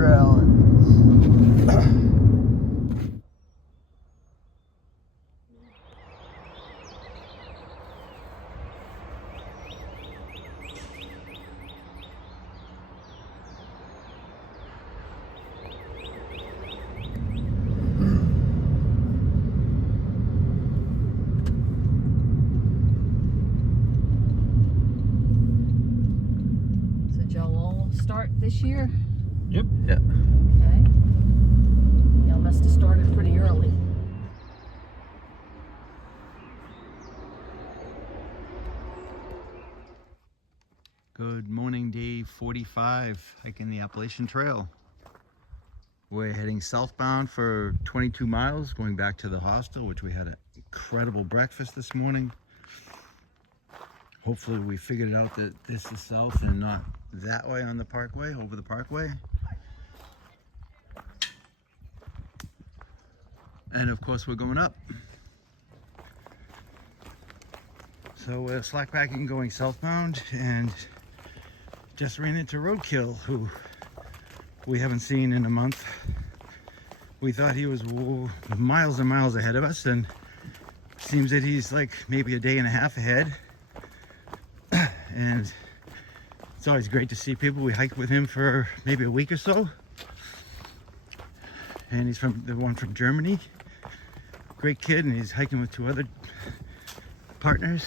trail. Start this year? Yep. Yeah. Okay. Y'all must have started pretty early. Good morning, day 45, hiking the Appalachian Trail. We're heading southbound for 22 miles, going back to the hostel, which we had an incredible breakfast this morning. Hopefully we figured out that this is south and not that way on the parkway, over the parkway. And of course we're going up. So we're slack packing going southbound and just ran into Roadkill, who we haven't seen in a month. We thought he was miles and miles ahead of us, and seems that he's like maybe a day and a half ahead. And it's always great to see people. We hiked with him for maybe a week or so, and he's from the one from Germany. Great kid, and he's hiking with two other partners.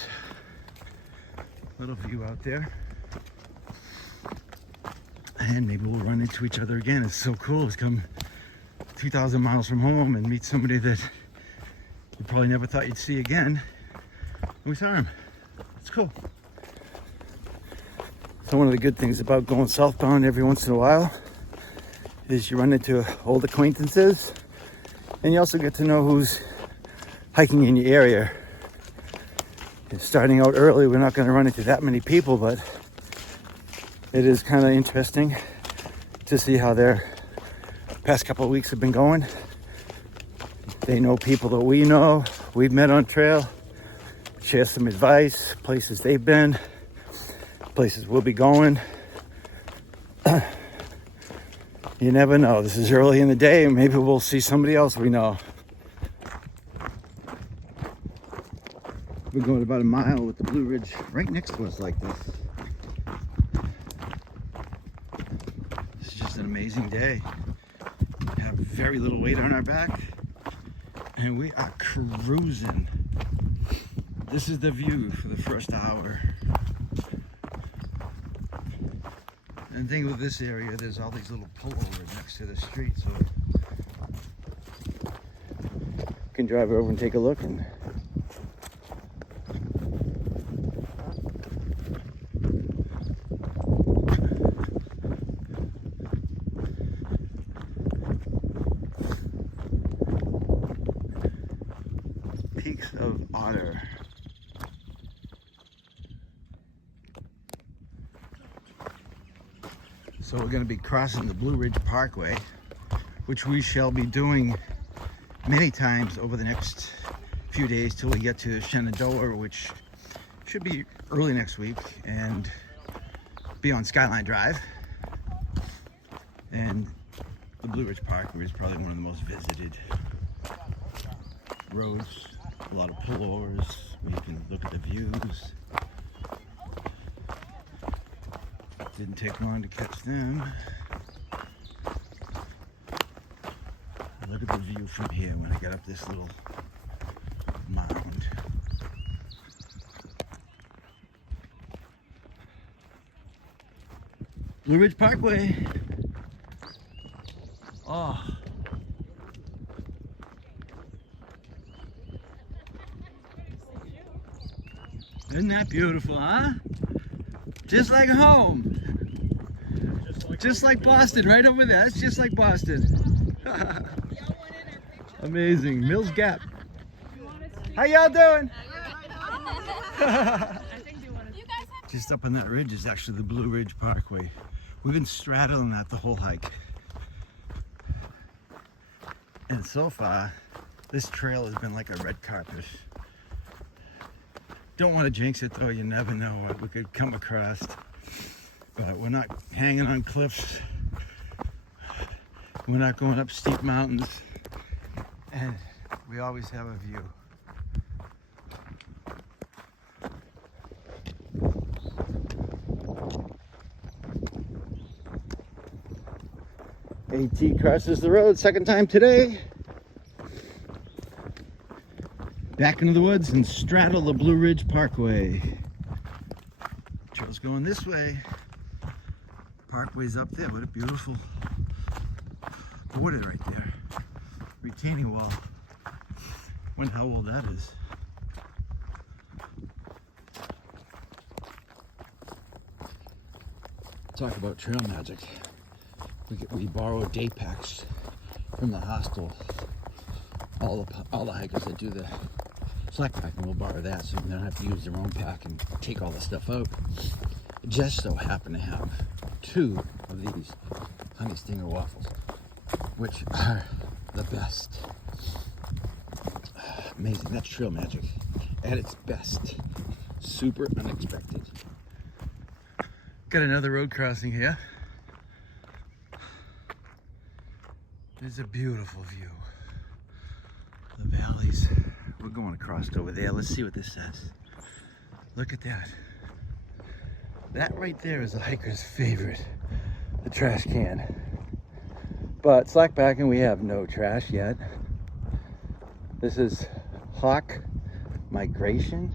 Little view out there, and maybe we'll run into each other again. It's so cool to come 2,000 miles from home and meet somebody that you probably never thought you'd see again. And we saw him. It's cool. So one of the good things about going southbound every once in a while is you run into old acquaintances, and you also get to know who's hiking in your area. And starting out early, we're not going to run into that many people, but it is kind of interesting to see how their past couple of weeks have been going. They know people that we know, we've met on trail, share some advice, places they've been, places we'll be going. You never know. This is early in the day, and maybe we'll see somebody else we know. We're going about a mile with the Blue Ridge right next to us like this. This is just an amazing day. We have very little weight on our back, and we are cruising. This is the view for the first hour. And the thing with this area, there's all these little pullovers next to the street, so you can drive over and take a look. And Peaks of Otter. So we're going to be crossing the Blue Ridge Parkway, which we shall be doing many times over the next few days till we get to Shenandoah, which should be early next week, and be on Skyline Drive. And the Blue Ridge Parkway is probably one of the most visited roads. A lot of pullovers where you can look at the views. Didn't take long to catch them. Look at the view from here when I get up this little mound. Blue Ridge Parkway. Oh. Isn't that beautiful, huh? Just like home. Just like Boston, right over there. That's just like Boston. Amazing. Mills Gap. How y'all doing? Just up on that ridge is actually the Blue Ridge Parkway. We've been straddling that the whole hike. And so far, this trail has been like a red carpet. Don't want to jinx it though, you never know what we could come across. But we're not hanging on cliffs. We're not going up steep mountains, and we always have a view. AT crosses the road, second time today. Back into the woods and straddle the Blue Ridge Parkway. Trail's going this way. Parkway's up there. What a beautiful border right there. Retaining wall. Wonder how old that is. Talk about trail magic. We borrow day packs from the hostel. All the hikers that do the slack packing will borrow that, so they don't have to use their own pack and take all the stuff out. It just so happen to have 2 of these honey stinger waffles, which are the best. Amazing. That's trail magic at its best. Super unexpected. Got another road crossing here. There's a beautiful view. The valleys. We're going across over there. Let's see what this says. Look at that. That right there is a hiker's favorite, the trash can. But slackbacking, we have no trash yet. This is hawk migration.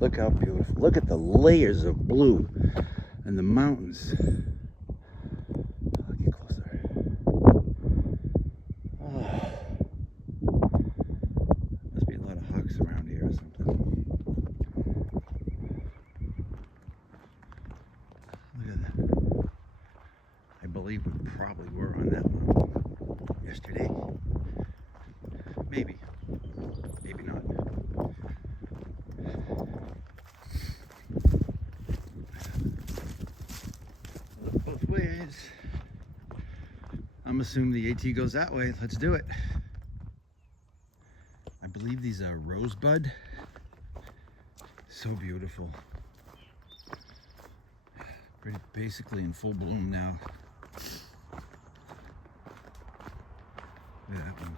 Look how beautiful. Look at the layers of blue and the mountains. I'll get closer. Oh. Must be a lot of hawks around here or something. Look at that. I believe we probably were on that mountain yesterday. Maybe. Maybe not. Look both ways. I'm assuming the AT goes that way. Let's do it. I believe these are rosebud. So beautiful. Pretty basically in full bloom now. Look at that one.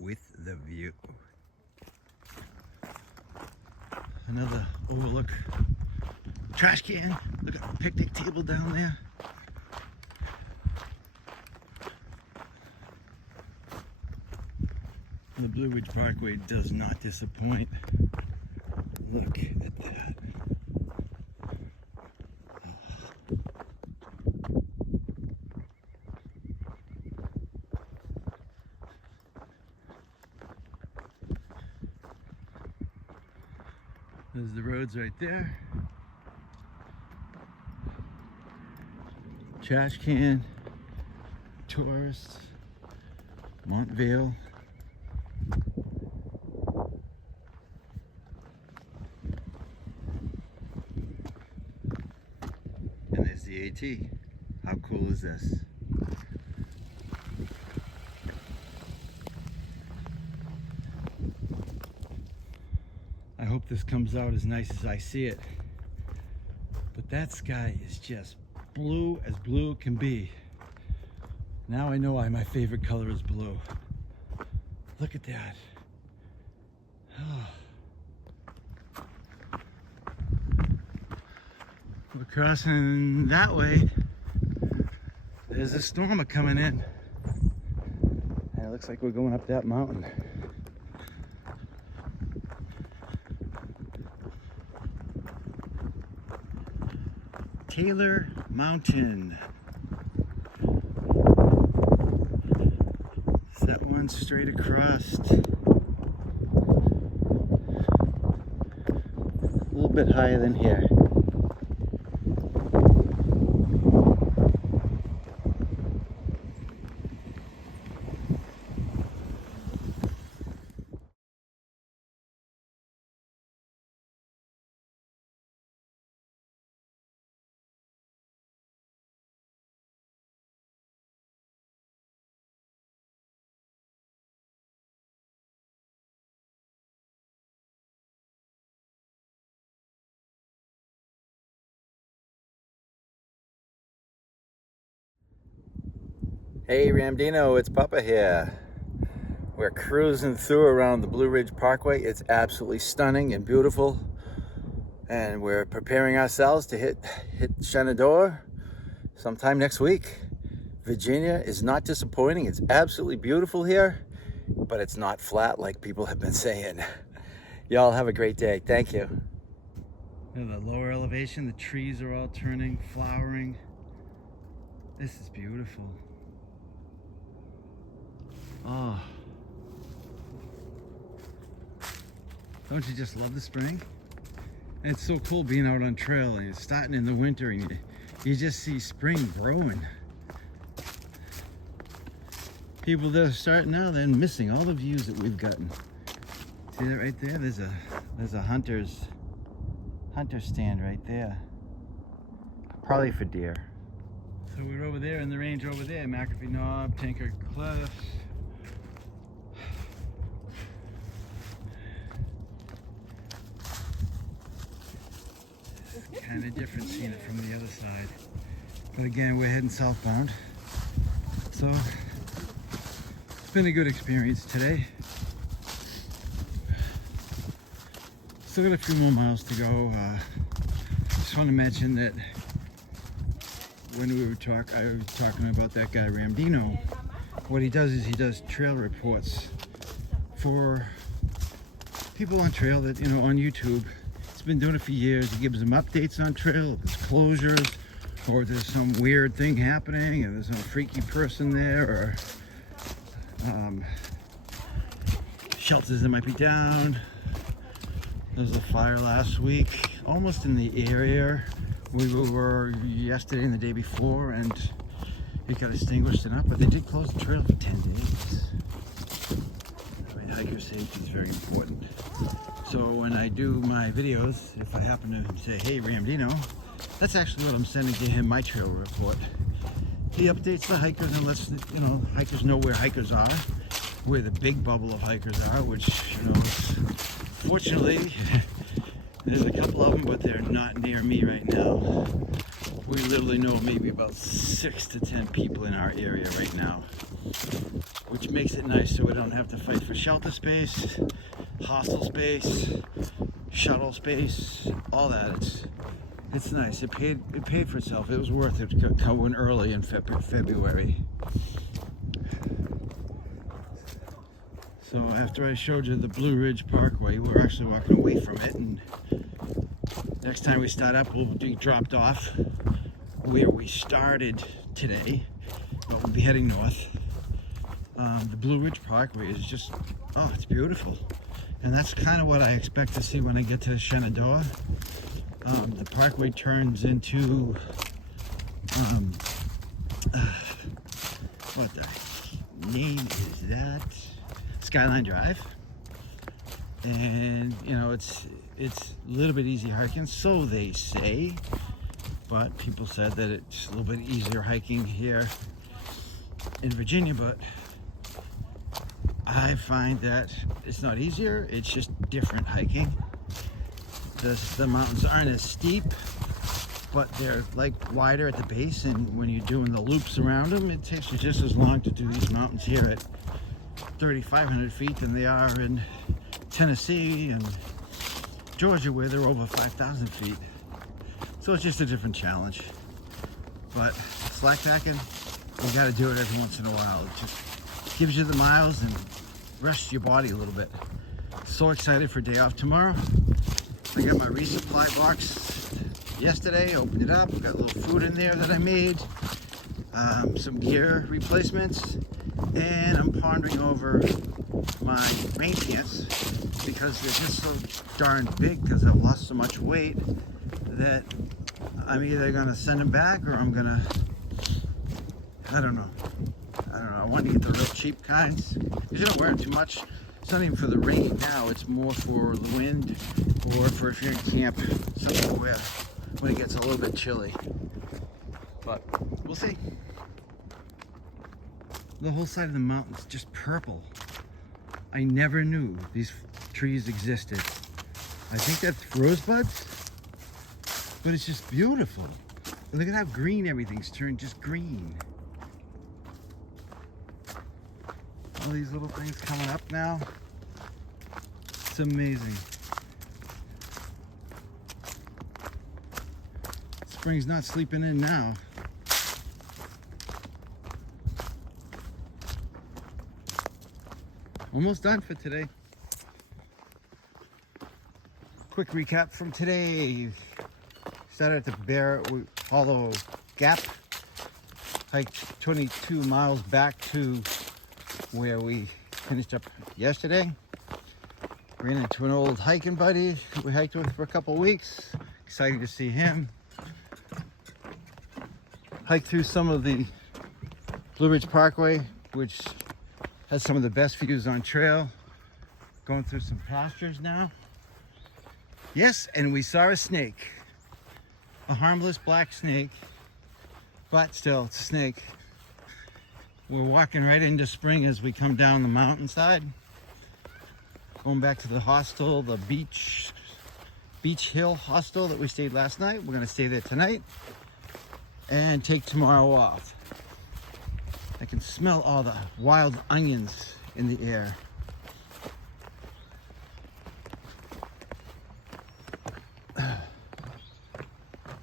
With the view. Another overlook. Trash can. Look at the picnic table down there. The Blue Ridge Parkway does not disappoint. Look at that. There's the roads right there. Trash can, tourists, Montvale. And there's the AT. How cool is this? I hope this comes out as nice as I see it. But that sky is just blue as blue can be. Now I know why my favorite color is blue. Look at that. Oh. We're crossing that way. There's a storm coming in. And it looks like we're going up that mountain. Taylor Mountain. Is that one straight across? A little bit higher than here. Hey Ramdino, it's Papa here. We're cruising through around the Blue Ridge Parkway. It's absolutely stunning and beautiful. And we're preparing ourselves to hit Shenandoah sometime next week. Virginia is not disappointing. It's absolutely beautiful here, but it's not flat like people have been saying. Y'all have a great day. Thank you. In the lower elevation, the trees are all turning, flowering. This is beautiful. Oh, don't you just love the spring? And it's so cool being out on trail and it's starting in the winter and you just see spring growing. People that are starting now, they're missing all the views that we've gotten. See that right there? There's a hunter stand right there. Probably for deer. So we're over there in the range over there, McAfee Knob, Tinker Cliffs. Kind of different seeing it from the other side. But again, we're heading southbound. So it's been a good experience today. Still got a few more miles to go. Just want to mention that when I was talking about that guy Ramdino, what he does is he does trail reports for people on trail that, you know, on YouTube. Been doing it for years. He gives them updates on trail, if there's closures, or if there's some weird thing happening, and there's some freaky person there, or shelters that might be down. There was a fire last week, almost in the area we were yesterday and the day before, and it got extinguished enough, but they did close the trail for 10 days. I mean, hiker safety is very important. So when I do my videos, if I happen to say, hey Ramdino, that's actually what I'm sending to him, my trail report. He updates the hikers and lets hikers know where hikers are, where the big bubble of hikers are, which, fortunately, there's a couple of them, but they're not near me right now. We literally know maybe about 6 to 10 people in our area right now, which makes it nice so we don't have to fight for shelter space, hostel space, shuttle space, all that. It's nice. It paid for itself. It was worth it coming early in February. So after I showed you the Blue Ridge Parkway, we're actually walking away from it, and next time we start up, we'll be dropped off where we started today, but we'll be heading north. The Blue Ridge Parkway is just, oh, it's beautiful. And that's kind of what I expect to see when I get to Shenandoah. The parkway turns into, what the name is that? Skyline Drive. And, it's a little bit easy hiking, so they say. But people said that it's a little bit easier hiking here in Virginia, but I find that it's not easier, it's just different hiking. The mountains aren't as steep, but they're like wider at the base, and when you're doing the loops around them, it takes you just as long to do these mountains here at 3,500 feet than they are in Tennessee and Georgia, where they're over 5,000 feet. So it's just a different challenge. But slack packing, you gotta do it every once in a while. It just gives you the miles and rests your body a little bit. So excited for day off tomorrow. I got my resupply box yesterday, opened it up, got a little food in there that I made, some gear replacements, and I'm pondering over my rain pants because they're just so darn big because I've lost so much weight that I'm either gonna send them back or I'm gonna, I don't know. I want to get the real cheap kinds because you don't wear them too much. It's not even for the rain now, it's more for the wind or for if you're in camp, something to wear when it gets a little bit chilly. But we'll see. The whole side of the mountain's just purple. I never knew these trees existed. I think that's rosebuds, but it's just beautiful. Look at how green everything's turned, just green. All these little things coming up now. It's amazing. Spring's not sleeping in now. Almost done for today. Quick recap from today. Started at the Bear Hollow Gap. Hiked 22 miles back to where we finished up yesterday. Ran into an old hiking buddy we hiked with for a couple weeks. Excited to see him. Hiked through some of the Blue Ridge Parkway, which has some of the best views on trail. Going through some pastures now. Yes, and we saw a snake. A harmless black snake, but still, it's a snake. We're walking right into spring as we come down the mountainside. Going back to the hostel, the Beach Hill hostel that we stayed last night. We're gonna stay there tonight and take tomorrow off. I can smell all the wild onions in the air.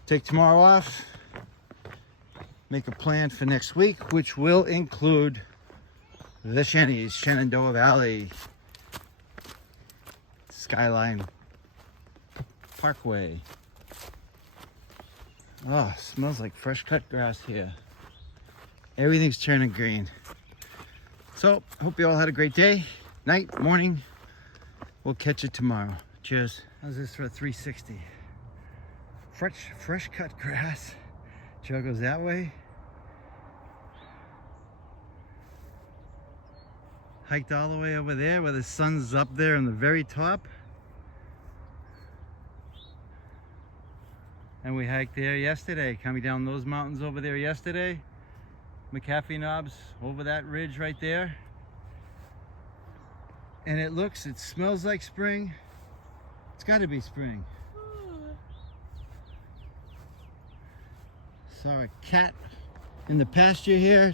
Take tomorrow off, make a plan for next week, which will include the Shenandoah Valley, Skyline Parkway. Oh, smells like fresh cut grass here. Everything's turning green. So, hope you all had a great day, night, morning. We'll catch you tomorrow. Cheers. How's this for a 360? Fresh cut grass. Trail goes that way. Hiked all the way over there where the sun's up there on the very top. And we hiked there yesterday, coming down those mountains over there yesterday. McAfee Knobs over that ridge right there. And it smells like spring. It's gotta be spring. Saw a cat in the pasture here.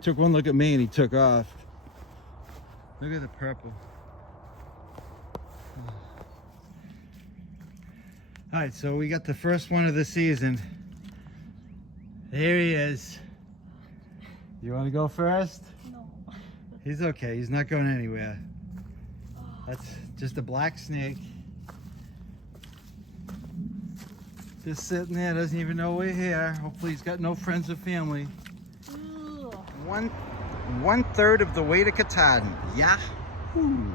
Took one look at me and he took off. Look at the purple. All right, so we got the first one of the season. There he is. You want to go first? No. He's okay. He's not going anywhere. That's just a black snake. Just sitting there, doesn't even know we're here. Hopefully he's got no friends or family. Ugh. One third of the way to Katahdin. Yahoo!